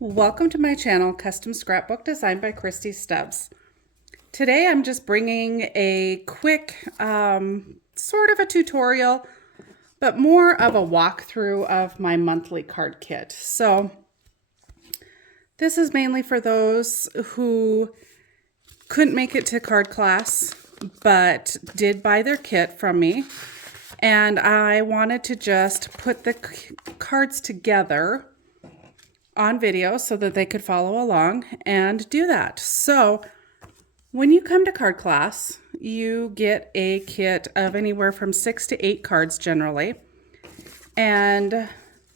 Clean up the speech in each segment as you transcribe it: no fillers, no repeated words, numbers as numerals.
Welcome to my channel, Custom Scrapbook Design by Christy Stubbs. Today I'm just bringing a quick sort of a tutorial, but more of a walkthrough of my monthly card kit. So this is mainly for those who couldn't make it to card class, but did buy their kit from me. And I wanted to just put the cards together on video so that they could follow along and do that. So when you come to card class, you get a kit of anywhere from 6 to 8 cards generally. And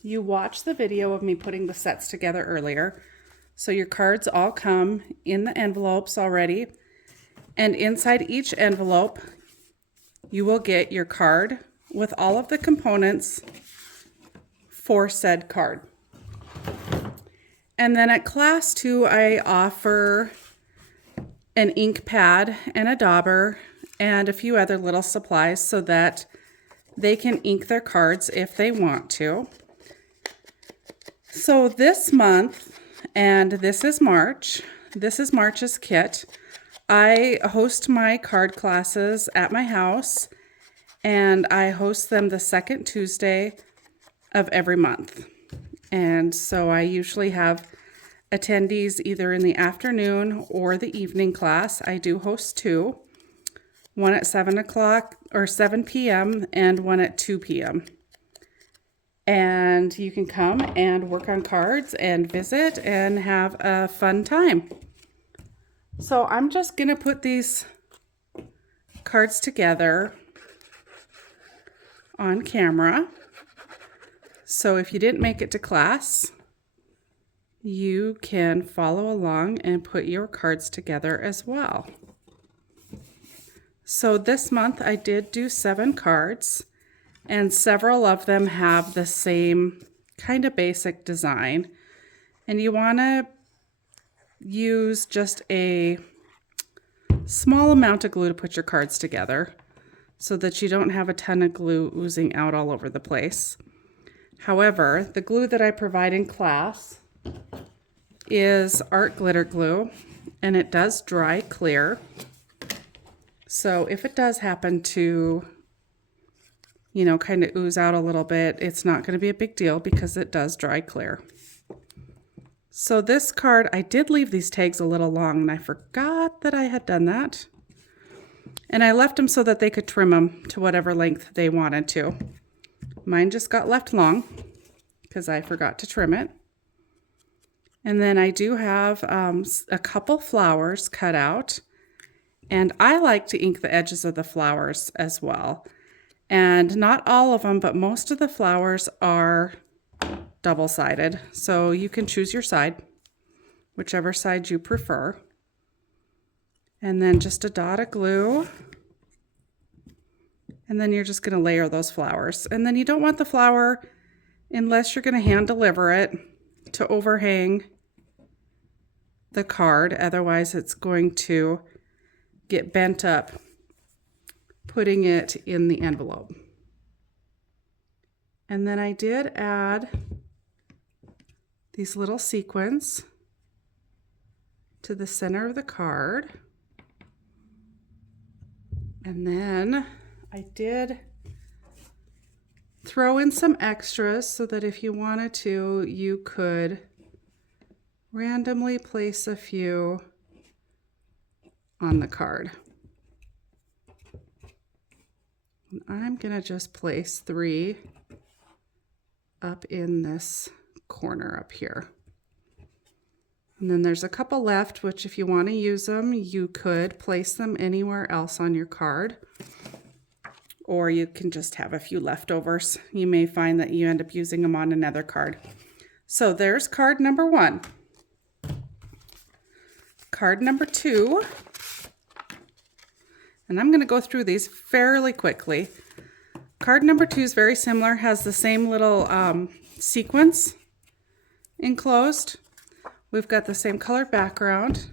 you watch the video of me putting the sets together earlier. So your cards all come in the envelopes already. And inside each envelope, you will get your card with all of the components for said card. And then at class 2, I offer an ink pad and a dauber and a few other little supplies so that they can ink their cards if they want to. So this month, and this is March's kit. I host my card classes at my house, and I host them the second Tuesday of every month. And so I usually have attendees either in the afternoon or the evening class. I do host 2, one at 7 o'clock or 7 p.m. and one at 2 p.m. And you can come and work on cards and visit and have a fun time. So I'm just going to put these cards together on camera. So if you didn't make it to class, you can follow along and put your cards together as well. So this month I did do 7 cards, and several of them have the same kind of basic design. And you want to use just a small amount of glue to put your cards together so that you don't have a ton of glue oozing out all over the place. However, the glue that I provide in class is art glitter glue, and it does dry clear. So if it does happen to, kind of ooze out a little bit, it's not going to be a big deal because it does dry clear. So this card, I did leave these tags a little long, and I forgot that I had done that. And I left them so that they could trim them to whatever length they wanted to. Mine just got left long because I forgot to trim it. And then I do have a couple flowers cut out. And I like to ink the edges of the flowers as well. And not all of them, but most of the flowers are double-sided. So you can choose your side, whichever side you prefer. And then just a dot of glue. And then you're just going to layer those flowers. And then you don't want the flower, unless you're going to hand deliver it, to overhang the card. Otherwise it's going to get bent up putting it in the envelope. And then I did add these little sequins to the center of the card. And then I did throw in some extras so that if you wanted to, you could randomly place a few on the card. And I'm going to just place 3 up in this corner up here. And then there's a couple left, which if you want to use them, you could place them anywhere else on your card. Or you can just have a few leftovers. You may find that you end up using them on another card. So there's card number 1. Card number 2. And I'm going to go through these fairly quickly. Card number 2 is very similar, has the same little sequence enclosed. We've got the same color background.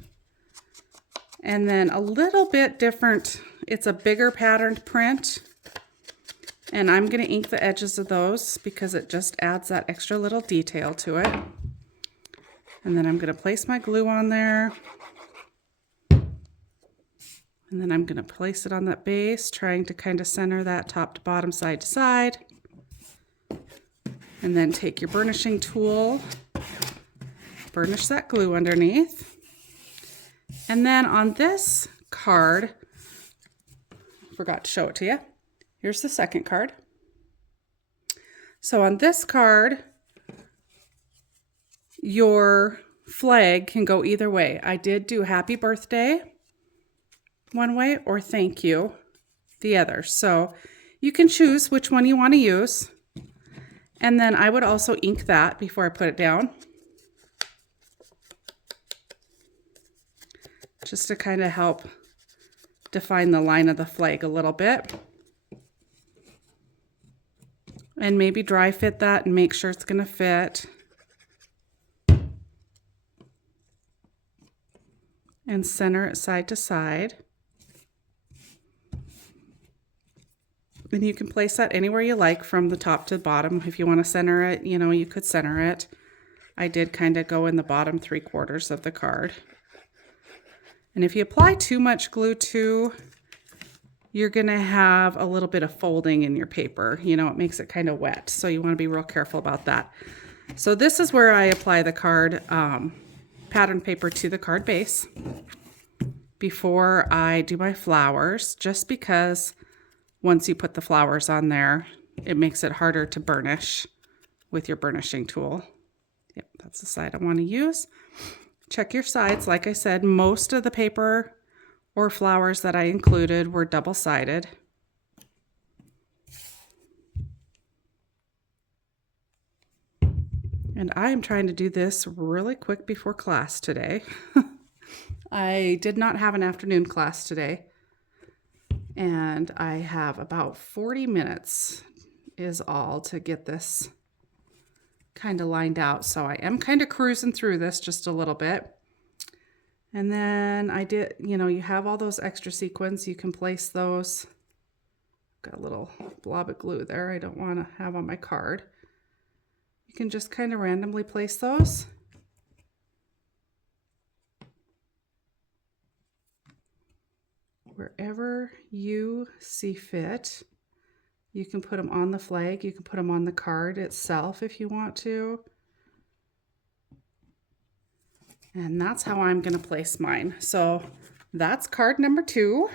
And then a little bit different, it's a bigger patterned print. And I'm going to ink the edges of those because it just adds that extra little detail to it. And then I'm going to place my glue on there. And then I'm going to place it on that base, trying to kind of center that top to bottom, side to side. And then take your burnishing tool, burnish that glue underneath. And then on this card, forgot to show it to you. Here's the second card. So on this card, your flag can go either way. I did do happy birthday one way or thank you the other. So you can choose which one you want to use. And then I would also ink that before I put it down, just to kind of help define the line of the flag a little bit. And maybe dry fit that and make sure it's going to fit. And center it side to side. And you can place that anywhere you like from the top to the bottom. If you want to center it, you know, you could center it. I did kind of go in the bottom 3/4 of the card. And if you apply too much glue too, you're going to have a little bit of folding in your paper. You know, it makes it kind of wet. So you want to be real careful about that. So this is where I apply the card pattern paper to the card base before I do my flowers, just because once you put the flowers on there, it makes it harder to burnish with your burnishing tool. Yep, that's the side I want to use. Check your sides. Like I said, most of the paper or flowers that I included were double-sided. And I am trying to do this really quick before class today. I did not have an afternoon class today. And I have about 40 minutes is all to get this kind of lined out. So I am kind of cruising through this just a little bit. And then I did, you know, you have all those extra sequins. You can place those. Got a little blob of glue there I don't want to have on my card. You can just kind of randomly place those. Wherever you see fit. You can put them on the flag. You can put them on the card itself if you want to. And that's how I'm going to place mine. So that's card number 2.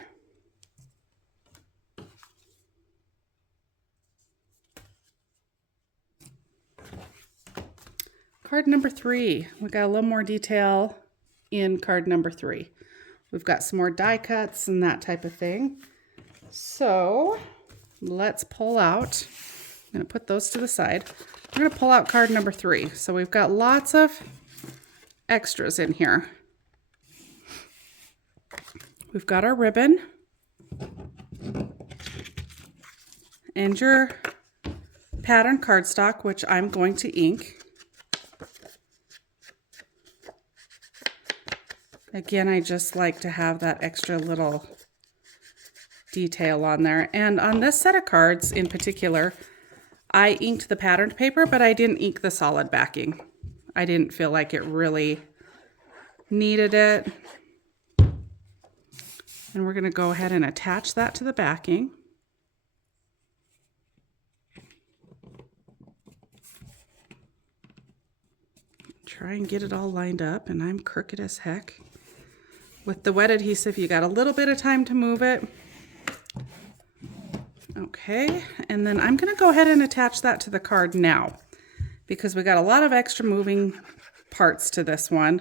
Card number 3. We got a little more detail in card number 3. We've got some more die cuts and that type of thing. So let's pull out. I'm going to put those to the side. I'm going to pull out card number 3. So we've got lots of extras in here. We've got our ribbon and your pattern cardstock, which I'm going to ink. Again, I just like to have that extra little detail on there. And on this set of cards in particular, I inked the patterned paper, but I didn't ink the solid backing. I didn't feel like it really needed it. And we're going to go ahead and attach that to the backing. Try and get it all lined up, and I'm crooked as heck. With the wet adhesive, you got a little bit of time to move it. Okay, and then I'm going to go ahead and attach that to the card now, because we got a lot of extra moving parts to this one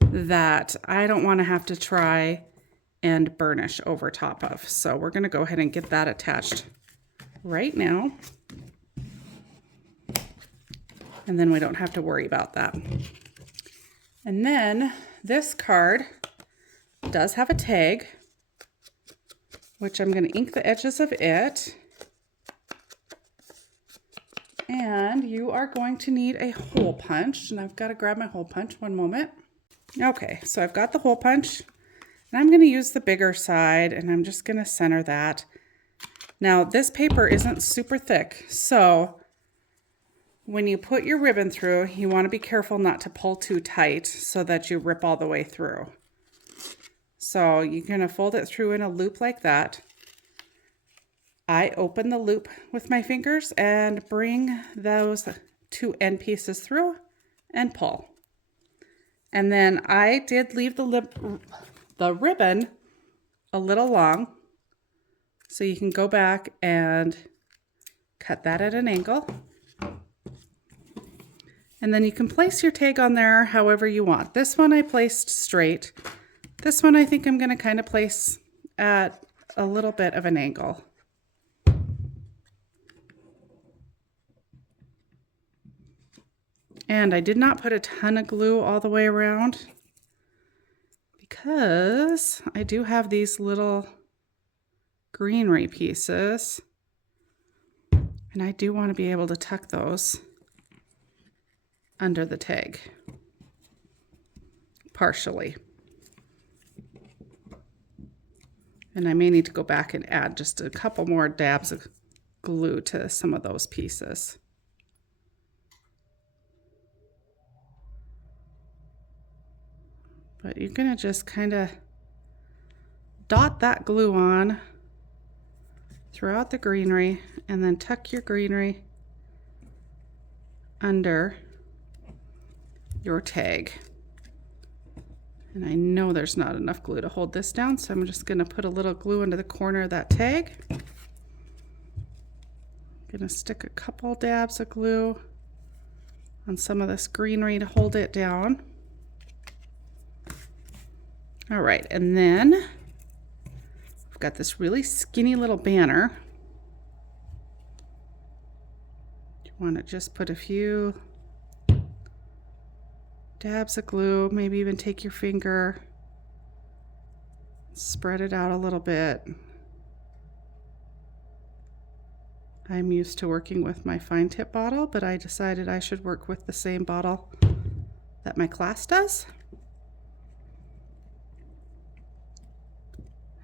that I don't want to have to try and burnish over top of. So we're going to go ahead and get that attached right now. And then we don't have to worry about that. And then this card does have a tag, which I'm going to ink the edges of it. And you are going to need a hole punch. And I've got to grab my hole punch. One moment. Okay, so I've got the hole punch. And I'm going to use the bigger side, and I'm just going to center that. Now, this paper isn't super thick, so when you put your ribbon through, you want to be careful not to pull too tight so that you rip all the way through. So you're going to fold it through in a loop like that. I open the loop with my fingers and bring those two end pieces through and pull. And then I did leave the ribbon a little long, so you can go back and cut that at an angle. And then you can place your tag on there however you want. This one I placed straight. This one I think I'm going to kind of place at a little bit of an angle. And I did not put a ton of glue all the way around because I do have these little greenery pieces and I do want to be able to tuck those under the tag partially. And I may need to go back and add just a couple more dabs of glue to some of those pieces. But you're going to just kind of dot that glue on throughout the greenery and then tuck your greenery under your tag. And I know there's not enough glue to hold this down, so I'm just going to put a little glue into the corner of that tag. I'm going to stick a couple dabs of glue on some of this greenery to hold it down. All right, and then I've got this really skinny little banner. You want to just put a few dabs of glue, maybe even take your finger, spread it out a little bit. I'm used to working with my fine tip bottle, but I decided I should work with the same bottle that my class does.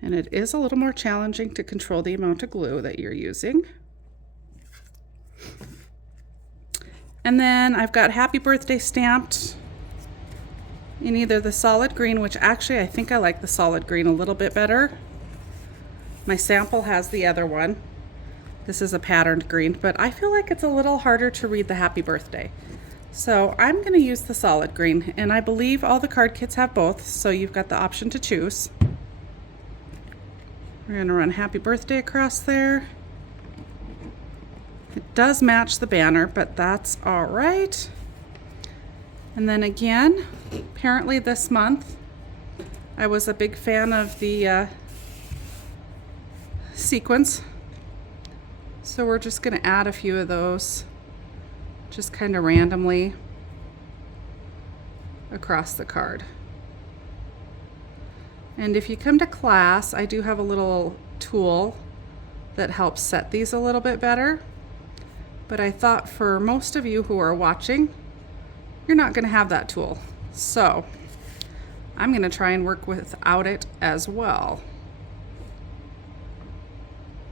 And it is a little more challenging to control the amount of glue that you're using. And then I've got Happy Birthday stamped in either the solid green, which actually I think I like the solid green a little bit better. My sample has the other one. This is a patterned green, but I feel like it's a little harder to read the Happy Birthday. So I'm going to use the solid green, and I believe all the card kits have both, so you've got the option to choose. We're going to run Happy Birthday across there. It does match the banner, but that's all right. And then again, apparently this month, I was a big fan of the sequins. So we're just going to add a few of those, just kind of randomly across the card. And if you come to class, I do have a little tool that helps set these a little bit better. But I thought for most of you who are watching, you're not going to have that tool. So I'm going to try and work without it as well.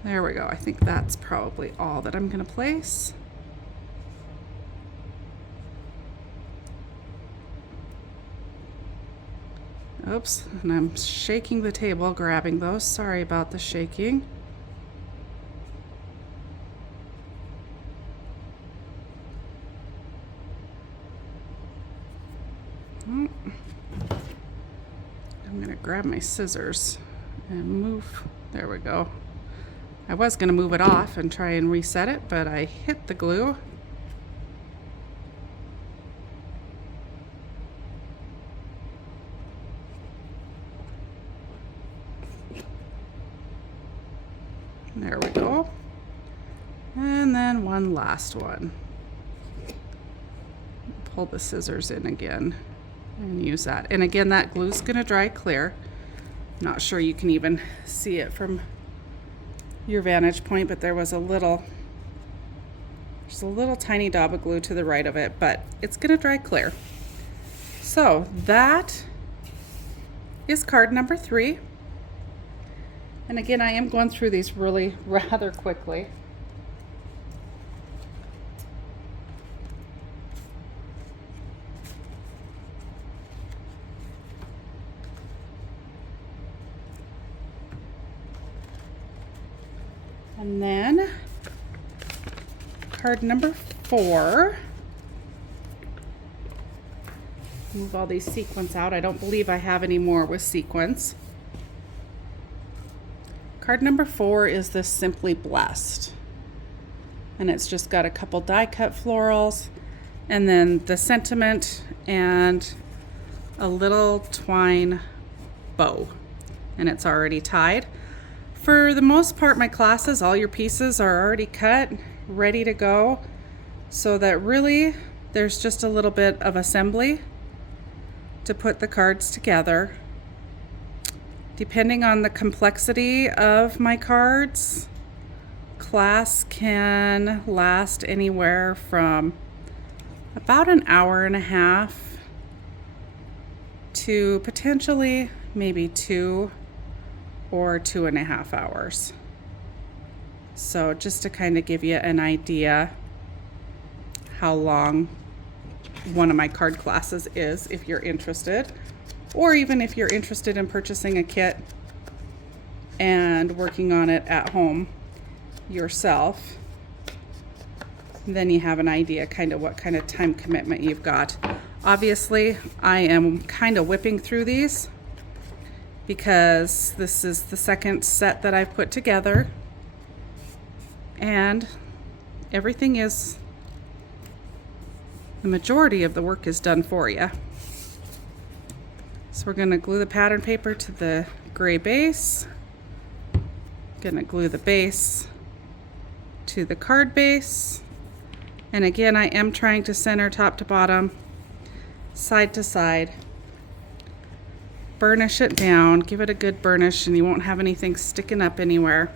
There we go. I think that's probably all that I'm going to place. Oops, and I'm shaking the table grabbing those. Sorry about the shaking. I'm going to grab my scissors and move. There we go. I was going to move it off and try and reset it, but I hit the glue. There we go. And then one last one. Pull the scissors in again and use that. And again, that glue's going to dry clear. Not sure you can even see it from your vantage point, but there's a little tiny dab of glue to the right of it, but it's going to dry clear. So that is card number 3. And again, I am going through these really rather quickly. And then card number 4. Move all these sequins out. I don't believe I have any more with sequins. Card number 4 is this Simply Blessed. And it's just got a couple die cut florals and then the sentiment and a little twine bow. And it's already tied. For the most part, my classes, all your pieces are already cut, ready to go. So that really there's just a little bit of assembly to put the cards together. Depending on the complexity of my cards, class can last anywhere from about an hour and a half to potentially maybe 2 or 2.5 hours. So just to kind of give you an idea how long one of my card classes is, if you're interested, or even if you're interested in purchasing a kit and working on it at home yourself, then you have an idea kind of what kind of time commitment you've got. Obviously, I am kind of whipping through these because this is the second set that I've put together, and everything is, the majority of the work is done for you. So we're going to glue the pattern paper to the gray base. Going to glue the base to the card base. And again, I am trying to center top to bottom, side to side. Burnish it down, give it a good burnish, and you won't have anything sticking up anywhere.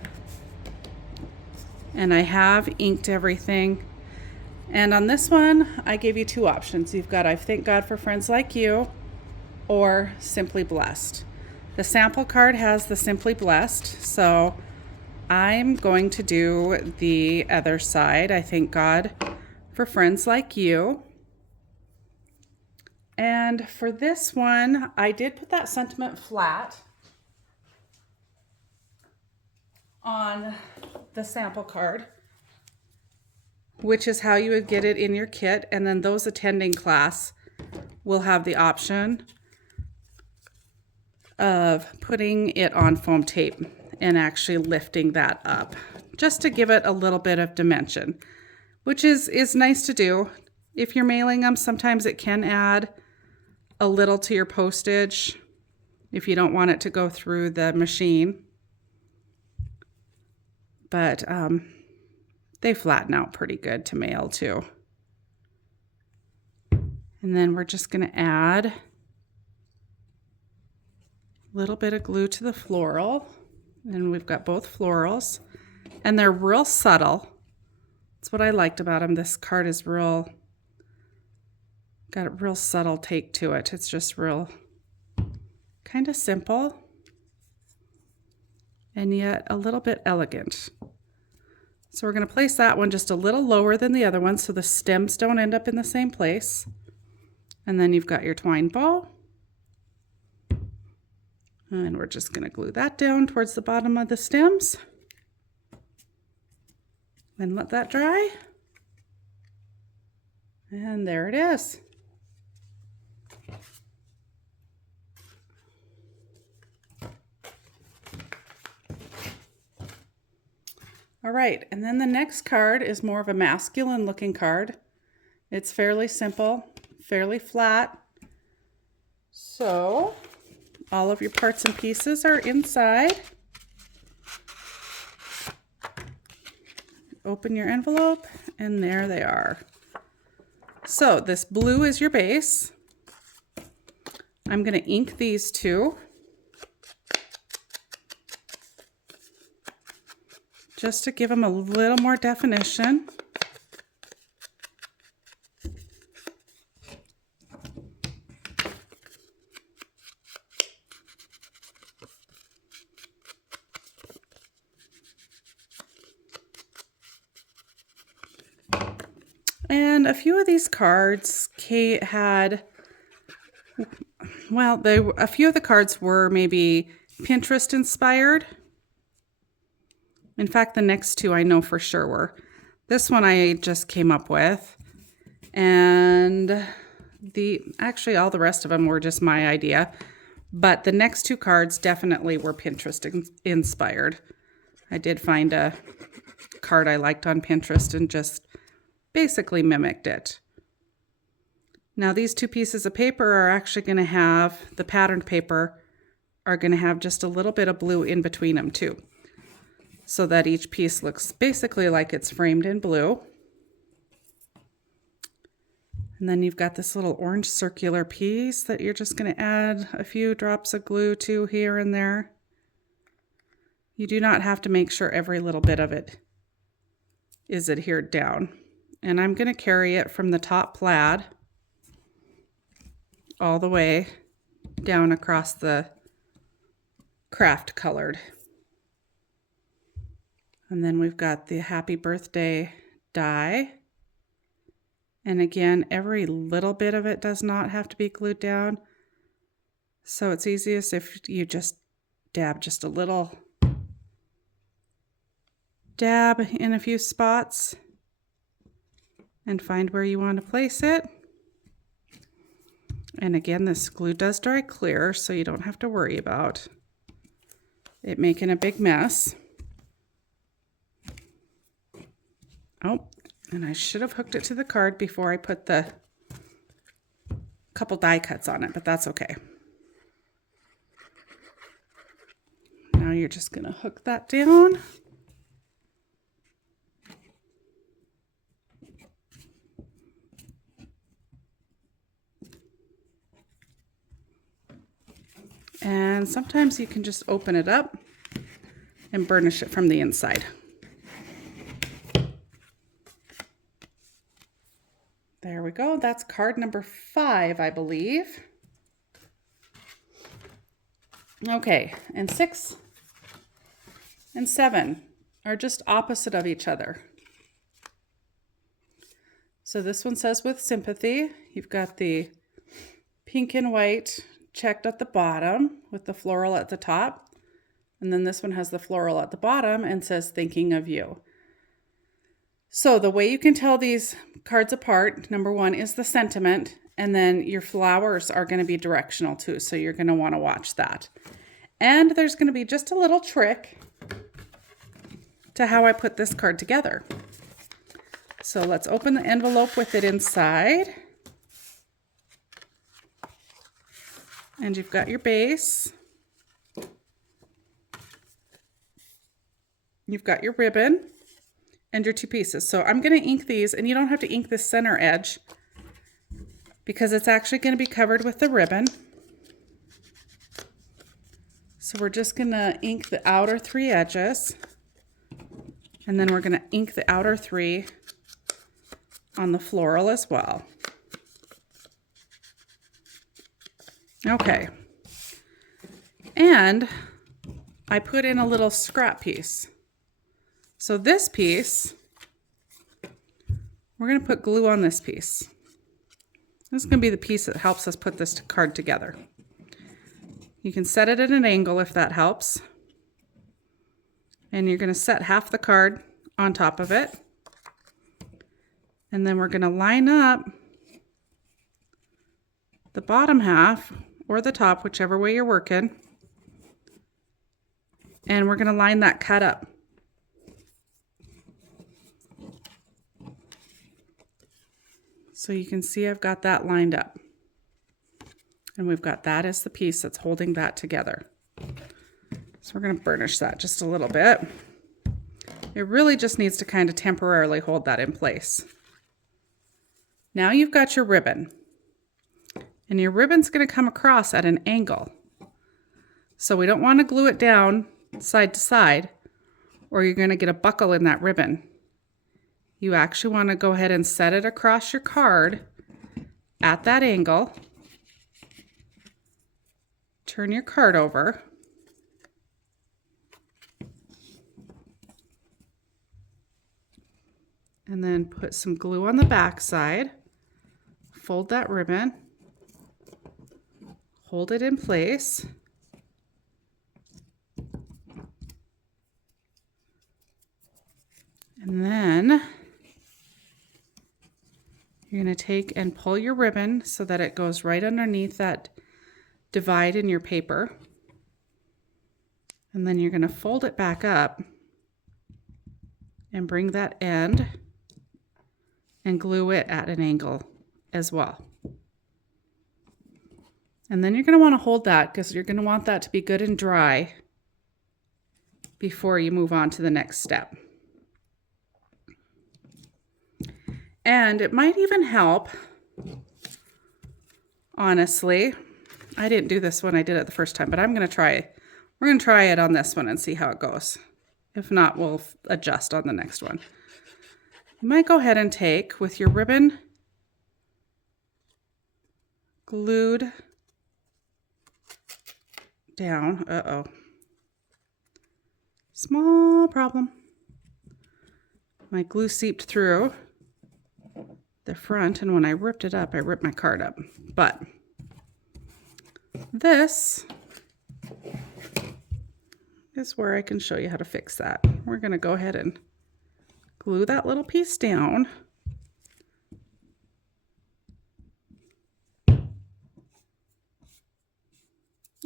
And I have inked everything. And on this one, I gave you 2 options. You've got I Thank God for Friends Like You or Simply Blessed. The sample card has the Simply Blessed, so I'm going to do the other side, I Thank God for Friends Like You. And for this one, I did put that sentiment flat on the sample card, which is how you would get it in your kit. And then those attending class will have the option of putting it on foam tape and actually lifting that up just to give it a little bit of dimension, which is nice to do. If you're mailing them, sometimes it can add a little to your postage if you don't want it to go through the machine. But they flatten out pretty good to mail too. And then we're just going to add a little bit of glue to the floral. And we've got both florals. And they're real subtle. That's what I liked about them. This card is got a real subtle take to it. It's just real kind of simple and yet a little bit elegant. So we're going to place that one just a little lower than the other one so the stems don't end up in the same place. And then you've got your twine bow. And we're just going to glue that down towards the bottom of the stems. Then let that dry. And there it is. All right, and then the next card is more of a masculine looking card. It's fairly simple, fairly flat. So all of your parts and pieces are inside. Open your envelope, and there they are. So this blue is your base. I'm going to ink these 2. Just to give them a little more definition. And a few of these cards Kate had, well, a few of the cards were maybe Pinterest inspired. In fact, the next two I know for sure were. This one I just came up with. And actually all the rest of them were just my idea. But the next two cards definitely were Pinterest inspired. I did find a card I liked on Pinterest and just basically mimicked it. Now these two pieces of paper are actually going to have, the patterned paper, are going to have just a little bit of blue in between them too. So that each piece looks basically like it's framed in blue. And then you've got this little orange circular piece that you're just going to add a few drops of glue to here and there. You do not have to make sure every little bit of it is adhered down. And I'm going to carry it from the top plaid all the way down across the craft colored. And then we've got the happy birthday die. And again, every little bit of it does not have to be glued down. So it's easiest if you just dab just a little dab in a few spots and find where you want to place it. And again, this glue does dry clear, so you don't have to worry about it making a big mess. Oh, and I should have hooked it to the card before I put the couple die cuts on it, but that's okay. Now you're just going to hook that down. And sometimes you can just open it up and burnish it from the inside. There we go. That's card number 5, I believe. Okay, and 6 and 7 are just opposite of each other. So this one says with sympathy. You've got the pink and white checked at the bottom with the floral at the top. And then this one has the floral at the bottom and says thinking of you. So the way you can tell these cards apart, number 1 is the sentiment, and then your flowers are going to be directional too, so you're going to want to watch that. And there's going to be just a little trick to how I put this card together. So let's open the envelope with it inside. And you've got your base. You've got your ribbon and your 2 pieces. So I'm going to ink these, and you don't have to ink the center edge because it's actually going to be covered with the ribbon. So we're just going to ink the outer 3 edges, and then we're going to ink the outer 3 on the floral as well. Okay. And I put in a little scrap piece. So this piece, we're going to put glue on this piece. This is going to be the piece that helps us put this card together. You can set it at an angle if that helps. And you're going to set half the card on top of it. And then we're going to line up the bottom half or the top, whichever way you're working. And we're going to line that cut up. So you can see I've got that lined up. And we've got that as the piece that's holding that together. So we're going to burnish that just a little bit. It really just needs to kind of temporarily hold that in place. Now you've got your ribbon. And your ribbon's going to come across at an angle. So we don't want to glue it down side to side, or you're going to get a buckle in that ribbon. You actually want to go ahead and set it across your card at that angle. Turn your card over. And then put some glue on the back side. Fold that ribbon. Hold it in place. And then you're going to take and pull your ribbon so that it goes right underneath that divide in your paper. And then you're going to fold it back up and bring that end and glue it at an angle as well. And then you're going to want to hold that because you're going to want that to be good and dry before you move on to the next step. And it might even help, honestly. I didn't do this when I did it the first time, but I'm going to try. We're going to try it on this one and see how it goes. If not, we'll adjust on the next one. You might go ahead and take with your ribbon glued down. Uh-oh. Small problem. My glue seeped through the front, and when I ripped it up, I ripped my card up. But this is where I can show you how to fix that. We're going to go ahead and glue that little piece down.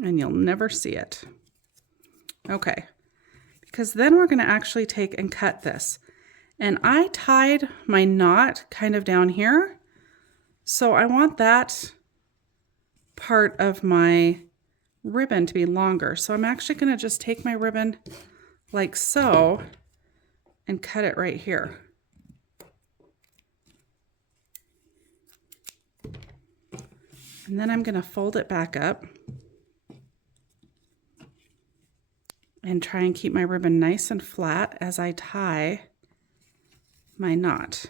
And you'll never see it. Okay, because then we're going to actually take and cut this. And I tied my knot kind of down here. So I want that part of my ribbon to be longer. So I'm actually going to just take my ribbon like so and cut it right here. And then I'm going to fold it back up and try and keep my ribbon nice and flat as I tie my knot.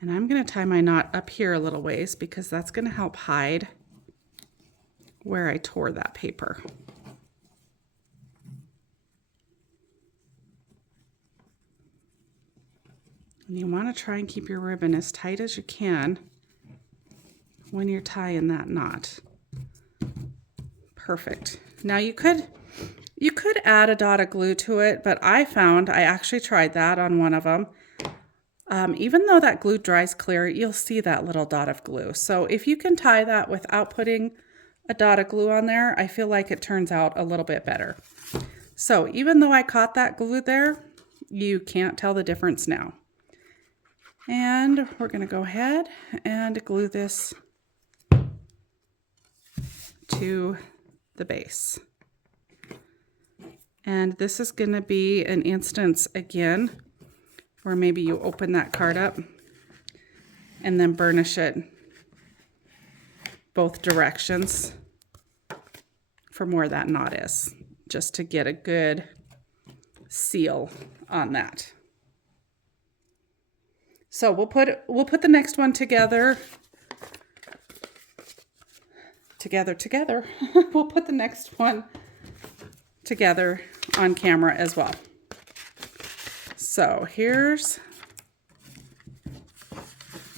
And I'm going to tie my knot up here a little ways because that's going to help hide where I tore that paper. And you want to try and keep your ribbon as tight as you can when you're tying that knot. Perfect. Now you could add a dot of glue to it, but I actually tried that on one of them. Even though that glue dries clear, you'll see that little dot of glue. So if you can tie that without putting a dot of glue on there, I feel like it turns out a little bit better. So even though I caught that glue there, you can't tell the difference now. And we're going to go ahead and glue this to the base. And this is going to be an instance again where maybe you open that card up and then burnish it both directions from where that knot is, just to get a good seal on that. So we'll put the next one together. We'll put the next one together on camera as well. So here's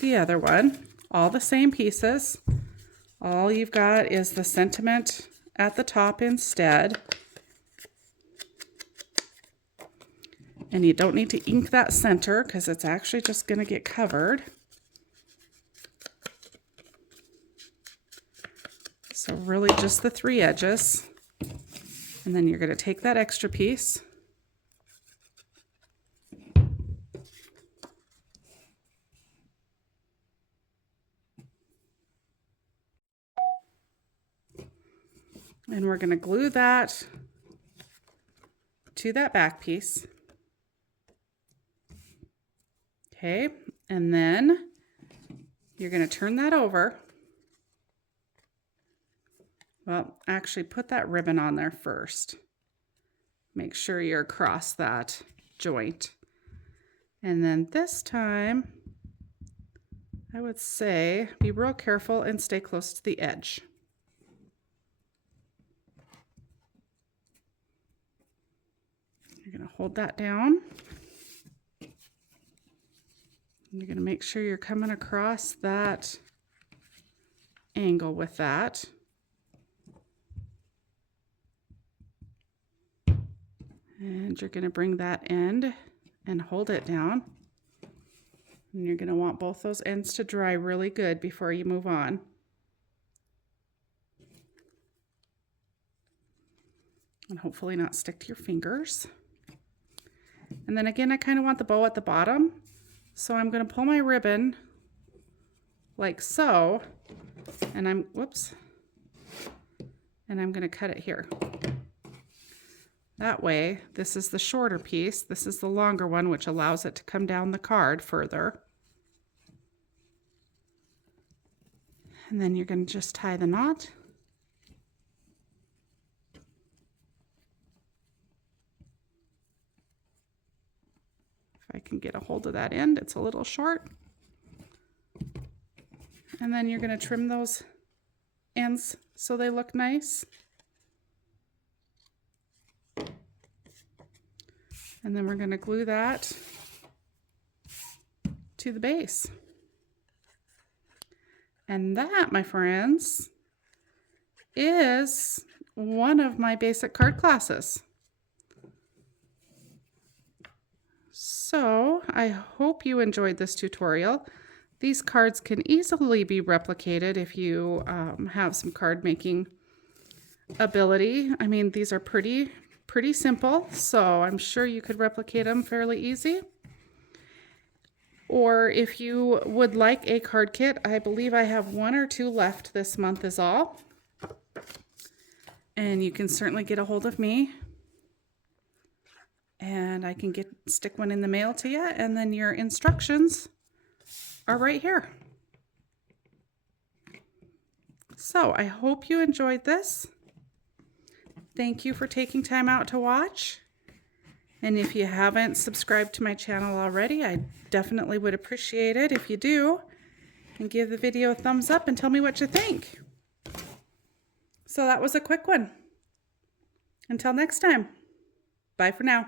the other one, all the same pieces. All you've got is the sentiment at the top instead. And you don't need to ink that center because it's actually just going to get covered. So really just the 3 edges. And then you're going to take that extra piece and we're going to glue that to that back piece. Okay, and then you're going to turn that over. Well, actually put that ribbon on there first. Make sure you're across that joint. And then this time, I would say be real careful and stay close to the edge. You're going to hold that down. You're going to make sure you're coming across that angle with that. And you're going to bring that end and hold it down. And you're going to want both those ends to dry really good before you move on. And hopefully not stick to your fingers. And then again, I kind of want the bow at the bottom. So I'm going to pull my ribbon like so. And I'm going to cut it here. That way, this is the shorter piece. This is the longer one, which allows it to come down the card further. And then you're going to just tie the knot. If I can get a hold of that end, it's a little short. And then you're going to trim those ends so they look nice. And then we're going to glue that to the base. And that, my friends, is one of my basic card classes. So I hope you enjoyed this tutorial. These cards can easily be replicated if you have some card making ability. I mean, these are pretty simple, so I'm sure you could replicate them fairly easy. Or if you would like a card kit, I believe I have 1 or 2 left this month is all. And you can certainly get a hold of me. And I can stick one in the mail to you, and then your instructions are right here. So I hope you enjoyed this. Thank you for taking time out to watch. And if you haven't subscribed to my channel already, I definitely would appreciate it if you do. And give the video a thumbs up and tell me what you think. So that was a quick one. Until next time, bye for now.